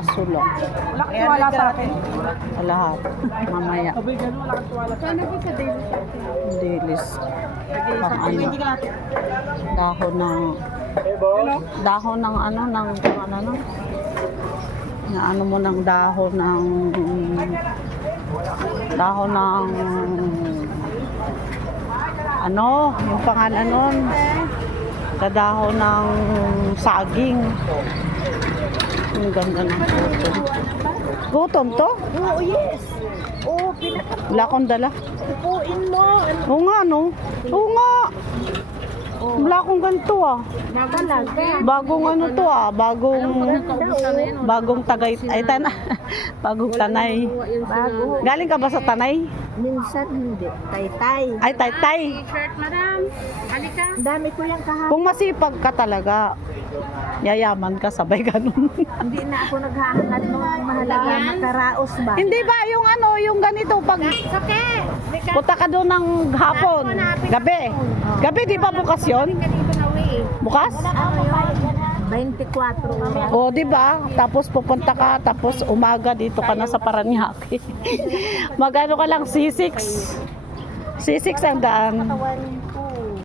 Kaso lang. Wala kang tiwala sa akin. Sa lahat. Mamaya. Sabi gano'n, wala kang tiwala sa akin. Sa daily Dilis. Pang ano. Dahon ng... Dahon ng ano, ng ano. Na ano mo ng dahon ng... Dahon ng... Ano, yung pangalan nun. Dahon ng saging. Ang ganda ng gutom. Gutom to? Oo, yes. Oo, Wala akong dala. pinakapuin mo. Oo nga, no? Oo nga. Wala akong ganito ah. Talaga. Bagong ano to ah. Bagong tagay. Ay, bagong tanay. Bago. Galing ka ba sa tanay? Minsan hindi. Tay-tay. Ay, tay. T-shirt, madam. Halika. Ang dami ko yung kahapon. Kung masipag ka talaga, yayaman ka, sabay ganun. Hindi na ako naghahangad nung mahalaga makaraos ba? Hindi ba yung ano, yung ganito, pag Okay. punta ka doon ng hapon, gabi. Gabi, di ba bukas yun? Dito na way. Bukas? Ano yun? 24. O, di ba? Tapos pupunta ka, tapos umaga dito ka na sa Paranaque. Magano ka lang, C6. C6 ang daan.